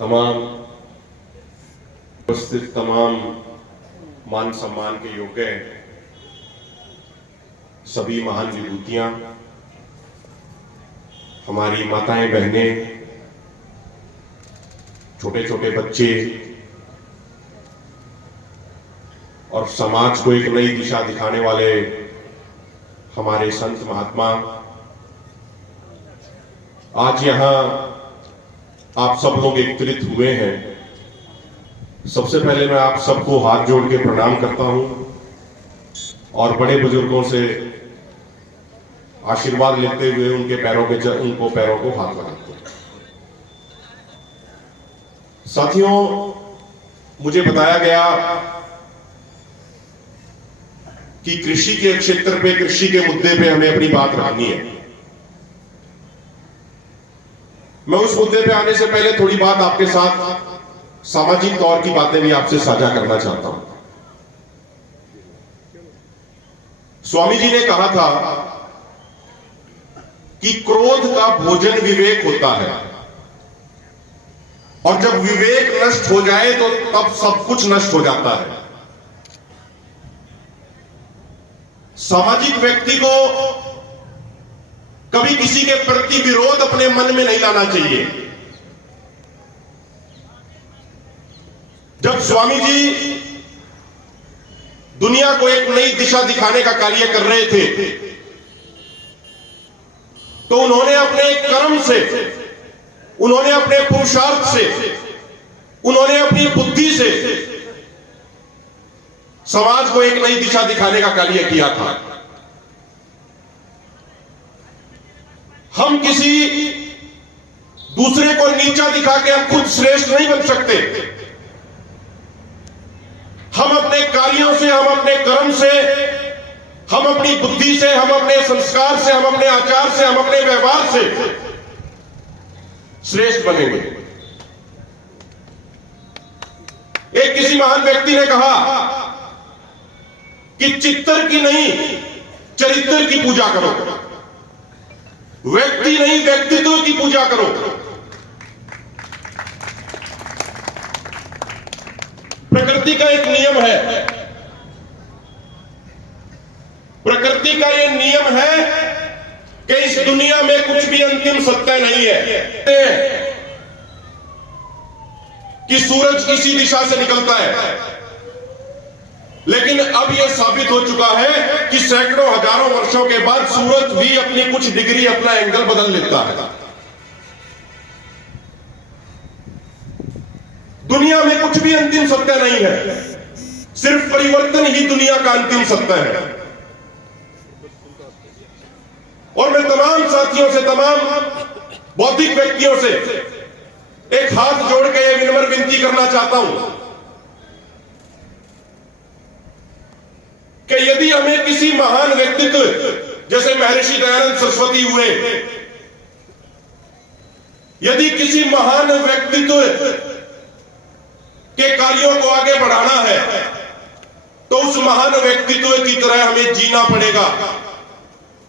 तमाम उपस्थित तमाम मान सम्मान के योग्य सभी महान विभूतियां, हमारी माताएं बहनें, छोटे छोटे बच्चे और समाज को एक नई दिशा दिखाने वाले हमारे संत महात्मा, आज यहां आप सब लोग एकत्रित हुए हैं। सबसे पहले मैं आप सबको हाथ जोड़ के प्रणाम करता हूं और बड़े बुजुर्गों से आशीर्वाद लेते हुए उनको पैरों को हाथ लगाते हैं। साथियों, मुझे बताया गया कि कृषि के क्षेत्र पे, कृषि के मुद्दे पे हमें अपनी बात रखनी है। मैं उस मुद्दे पे आने से पहले थोड़ी बात आपके साथ सामाजिक तौर की बातें भी आपसे साझा करना चाहता हूं। स्वामी जी ने कहा था कि क्रोध का भोजन विवेक होता है और जब विवेक नष्ट हो जाए तो तब सब कुछ नष्ट हो जाता है। सामाजिक व्यक्ति को कभी किसी के प्रति विरोध अपने मन में नहीं लाना चाहिए। जब स्वामी जी दुनिया को एक नई दिशा दिखाने का कार्य कर रहे थे तो उन्होंने अपने कर्म से, उन्होंने अपने पुरुषार्थ से, उन्होंने अपनी बुद्धि से समाज को एक नई दिशा दिखाने का कार्य किया था। हम किसी दूसरे को नीचा दिखा के हम खुद श्रेष्ठ नहीं बन सकते। हम अपने कार्यों से, हम अपने कर्म से, हम अपनी बुद्धि से, हम अपने संस्कार से, हम अपने आचार से, हम अपने व्यवहार से श्रेष्ठ बनेंगे। एक किसी महान व्यक्ति ने कहा कि चित्तर की नहीं, चरित्र की पूजा करो, व्यक्ति नहीं व्यक्तित्व की पूजा करो। प्रकृति का एक नियम है, प्रकृति का यह नियम है कि इस दुनिया में कुछ भी अंतिम सत्य नहीं है। कि सूरज किसी दिशा से निकलता है, लेकिन अब यह साबित हो चुका है कि सैकड़ों हजारों वर्षों के बाद सूरज भी अपनी कुछ डिग्री, अपना एंगल बदल लेता है। दुनिया में कुछ भी अंतिम सत्य नहीं है, सिर्फ परिवर्तन ही दुनिया का अंतिम सत्य है। और मैं तमाम साथियों से, तमाम बौद्धिक व्यक्तियों से एक हाथ जोड़ के यह विनम्र विनती करना चाहता हूं कि यदि हमें किसी महान व्यक्तित्व जैसे महर्षि दयानंद सरस्वती हुए, यदि किसी महान व्यक्तित्व के कार्यों को आगे बढ़ाना है तो उस महान व्यक्तित्व की तरह हमें जीना पड़ेगा,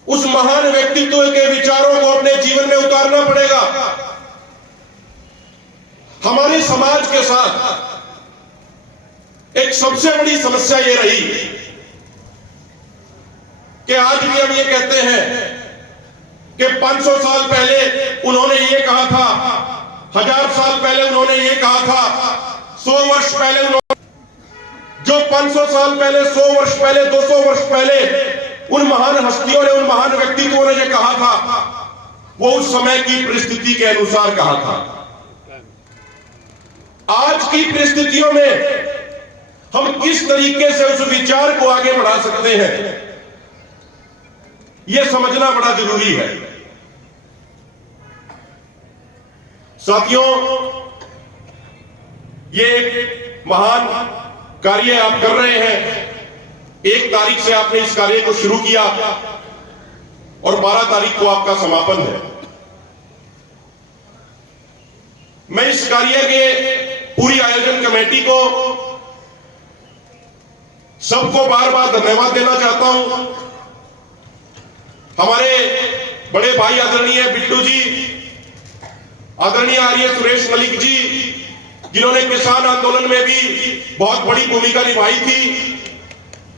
उस महान व्यक्तित्व के विचारों को अपने जीवन में उतारना पड़ेगा। हमारे समाज के साथ एक सबसे बड़ी समस्या यह रही कि आज भी हम ये कहते हैं कि 500 साल पहले उन्होंने ये कहा था, 1000 साल पहले उन्होंने ये कहा था, 100 वर्ष पहले उन्होंने, जो 500 साल पहले, 100 वर्ष पहले, 200 वर्ष पहले उन महान हस्तियों ने, उन महान व्यक्तित्वों ने ये कहा था, वो उस समय की परिस्थिति के अनुसार कहा था। आज की परिस्थितियों में हम किस तरीके से उस विचार को आगे बढ़ा सकते हैं, यह समझना बड़ा जरूरी है। साथियों, ये एक महान कार्य आप कर रहे हैं। 1 तारीख से आपने इस कार्य को शुरू किया और 12 तारीख को आपका समापन है। मैं इस कार्य के पूरी आयोजन कमेटी को, सबको बार बार धन्यवाद देना चाहता हूं। हमारे बड़े भाई आदरणीय बिट्टू जी, आदरणीय आर्य सुरेश मलिक जी, जिन्होंने किसान आंदोलन में भी बहुत बड़ी भूमिका निभाई थी,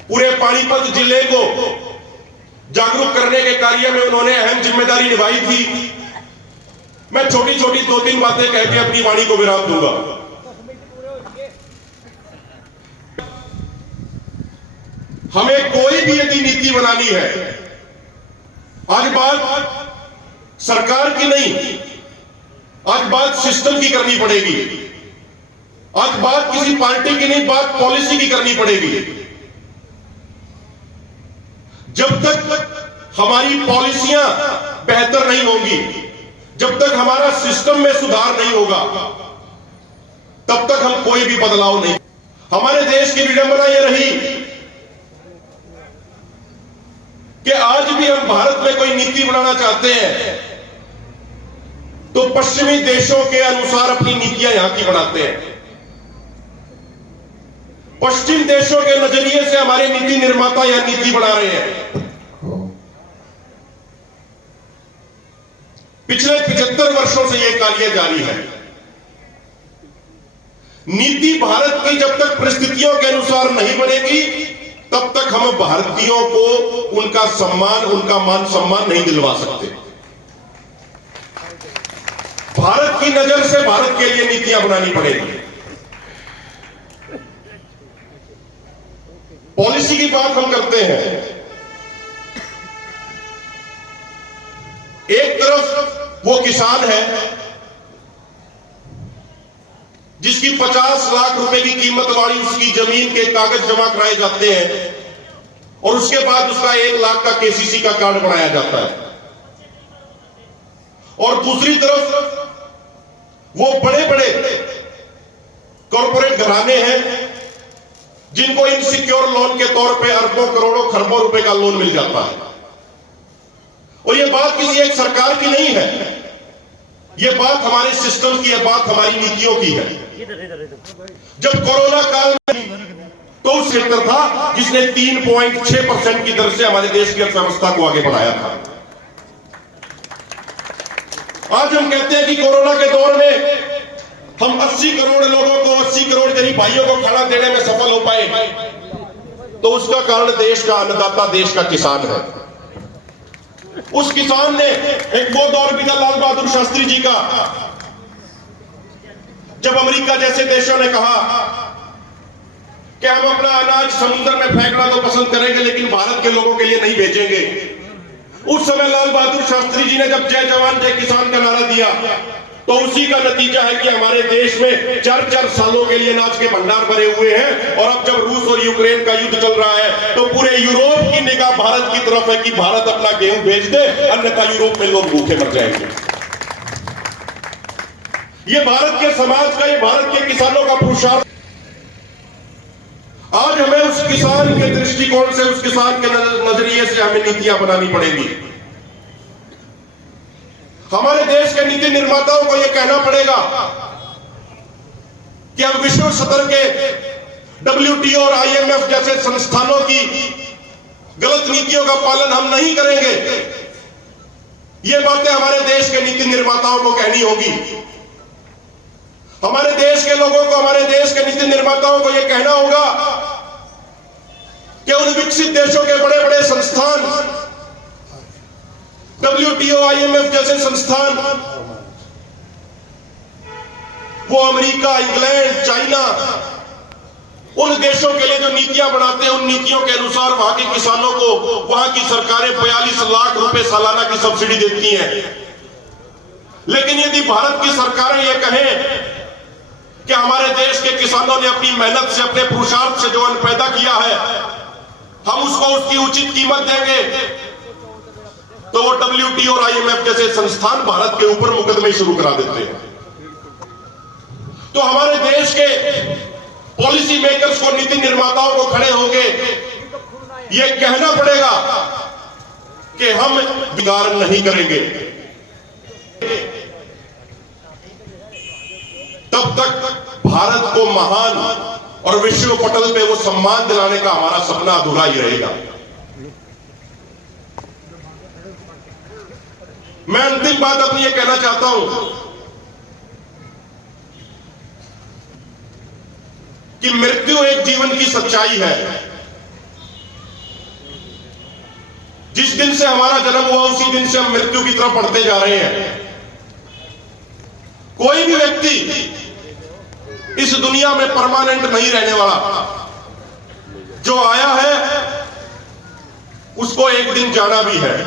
पूरे पानीपत जिले को जागरूक करने के कार्य में उन्होंने अहम जिम्मेदारी निभाई थी। मैं छोटी छोटी 2-3 बातें कह के अपनी वाणी को विराम दूंगा। हमें कोई भी यदि नीति बनानी है, आज बात सरकार की नहीं, आज बात सिस्टम की करनी पड़ेगी। आज बात किसी पार्टी की नहीं, बात पॉलिसी की करनी पड़ेगी। जब तक हमारी पॉलिसियां बेहतर नहीं होंगी, जब तक हमारा सिस्टम में सुधार नहीं होगा, तब तक हम कोई भी बदलाव नहीं। हमारे देश की विडंबना यह रही कि आज भी हम भारत में कोई नीति बनाना चाहते हैं तो पश्चिमी देशों के अनुसार अपनी नीतियां यहां की बनाते हैं। पश्चिम देशों के नजरिए से हमारे नीति निर्माता यहां नीति बना रहे हैं। पिछले 75 वर्षों से यह कार्य जारी है। नीति भारत की जब तक परिस्थितियों के अनुसार नहीं बनेगी, तब तक हम भारतीयों को उनका सम्मान, उनका मान सम्मान नहीं दिलवा सकते। भारत की नजर से भारत के लिए नीतियां बनानी पड़ेगी। पॉलिसी की बात हम करते हैं। एक तरफ वो किसान है जिसकी 50 लाख रुपए की कीमत वाली उसकी जमीन के कागज जमा कराए जाते हैं और उसके बाद उसका 1 लाख का केसीसी का कार्ड बनाया जाता है। और दूसरी तरफ वो बड़े बड़े कॉर्पोरेट घराने हैं जिनको इनसिक्योर लोन के तौर पे अरबों करोड़ों खरबों रुपए का लोन मिल जाता है। और ये बात किसी एक सरकार की नहीं है, ये बात हमारे सिस्टम की है, बात हमारी नीतियों की है। जब कोरोना काल में तो उस सेक्टर था जिसने 3.6% की दर से हमारे देश की अर्थव्यवस्था को आगे बढ़ाया था। आज हम कहते हैं कि कोरोना के दौर में हम 80 करोड़ लोगों को, 80 करोड़ गरीब भाइयों को खाना देने में सफल हो पाए, तो उसका कारण देश का अन्नदाता, देश का किसान है। उस किसान ने एक वो दौर भी था लाल बहादुर शास्त्री जी का, जब अमेरिका जैसे देशों ने कहा कि हम अपना अनाज समुद्र में फेंकना तो पसंद करेंगे लेकिन भारत के लोगों के लिए नहीं भेजेंगे। उस समय लाल बहादुर शास्त्री जी ने जब जय जवान जय किसान का नारा दिया, तो उसी का नतीजा है कि हमारे देश में 4-4 सालों के लिए अनाज के भंडार भरे हुए हैं। और अब जब रूस और यूक्रेन का युद्ध चल रहा है तो पूरे यूरोप की निगाह भारत की तरफ है कि भारत अपना गेहूं भेज दे, अन्यथा यूरोप में लोग भूखे मर जाएंगे। ये भारत के समाज का, ये भारत के किसानों का पुरुषार्थ। आज हमें उस किसान के दृष्टिकोण से, उस किसान के नजरिए से हमें नीतियां बनानी पड़ेगी। हमारे देश के नीति निर्माताओं को यह कहना पड़ेगा कि हम विश्व स्तर के WTO और IMF जैसे संस्थानों की गलत नीतियों का पालन हम नहीं करेंगे। ये बातें हमारे देश के नीति निर्माताओं को कहनी होगी। हमारे देश के लोगों को, हमारे देश के नीति निर्माताओं को यह कहना होगा कि उन विकसित देशों के बड़े बड़े संस्थान, WTO, IMF जैसे संस्थान, वो अमेरिका, इंग्लैंड, चाइना, उन देशों के लिए जो नीतियां बनाते हैं, उन नीतियों के अनुसार वहां के किसानों को वहां की सरकारें 42 लाख रुपए सालाना की सब्सिडी देती हैं। लेकिन यदि भारत की सरकारें ये कहें कि हमारे देश के किसानों ने अपनी मेहनत से, अपने पुरुषार्थ से जो अन्न पैदा किया है, हम उसको उसकी उचित कीमत देंगे, तो वो WTO और IMF जैसे संस्थान भारत के ऊपर मुकदमे शुरू करा देते हैं। तो हमारे देश के पॉलिसी मेकर्स को, नीति निर्माताओं को खड़े होके ये कहना पड़ेगा कि हम बिगाड़ नहीं करेंगे। तब तक भारत को महान और विश्व पटल पे वो सम्मान दिलाने का हमारा सपना अधूरा ही रहेगा। मैं अंतिम बात अपनी ये कहना चाहता हूं कि मृत्यु एक जीवन की सच्चाई है। जिस दिन से हमारा जन्म हुआ उसी दिन से हम मृत्यु की तरफ बढ़ते जा रहे हैं। कोई भी व्यक्ति इस दुनिया में परमानेंट नहीं रहने वाला। जो आया है उसको एक दिन जाना भी है।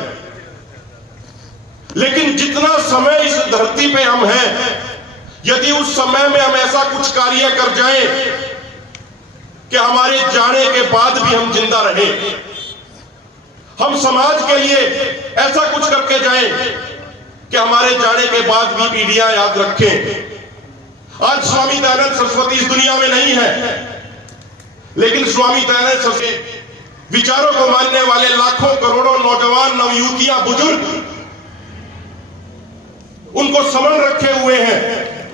लेकिन जितना समय इस धरती पे हम हैं, यदि उस समय में हम ऐसा कुछ कार्य कर जाएं कि हमारे जाने के बाद भी हम जिंदा रहें, हम समाज के लिए ऐसा कुछ करके जाएं कि हमारे जाने के बाद भी पीढ़ियां याद रखें। आज स्वामी दयानंद सरस्वती इस दुनिया में नहीं है, लेकिन स्वामी दयानंद सरस्वती विचारों को मानने वाले लाखों करोड़ों नौजवान, नवयुवतियां, बुजुर्ग उनको समझ रखे हुए हैं,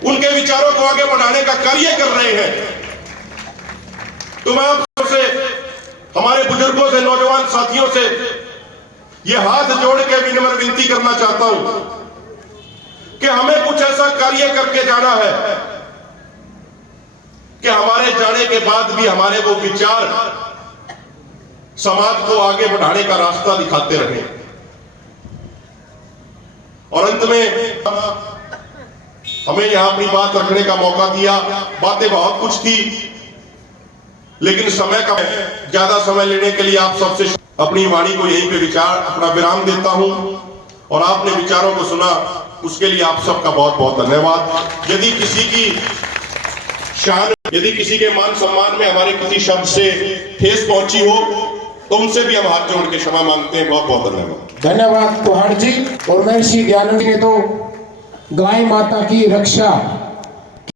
उनके विचारों को आगे बढ़ाने का कार्य कर रहे हैं। तो मैं आप सबसे, हमारे बुजुर्गों से, नौजवान साथियों से यह हाथ जोड़ के विनम्र विनती करना चाहता हूं कि हमें कुछ ऐसा कार्य करके जाना है कि हमारे जाने के बाद भी हमारे वो विचार समाज को आगे बढ़ाने का रास्ता दिखाते रहे। और अंत में हमें यहां अपनी बात रखने का मौका दिया। बातें बहुत कुछ थी, लेकिन समय का ज्यादा समय लेने के लिए आप सबसे अपनी वाणी को यहीं पे विचार अपना विराम देता हूं। और आपने विचारों को सुना, उसके लिए आप सबका बहुत बहुत धन्यवाद। यदि किसी की शान, यदि किसी के मान सम्मान में हमारे किसी शब्द से ठेस पहुंची हो तो उनसे भी हम हाथ जोड़ के क्षमा मांगते हैं। बहुत बहुत धन्यवाद। धन्यवाद कुहाड़ जी। और महर्षि दयानंद ने तो गाय माता की रक्षा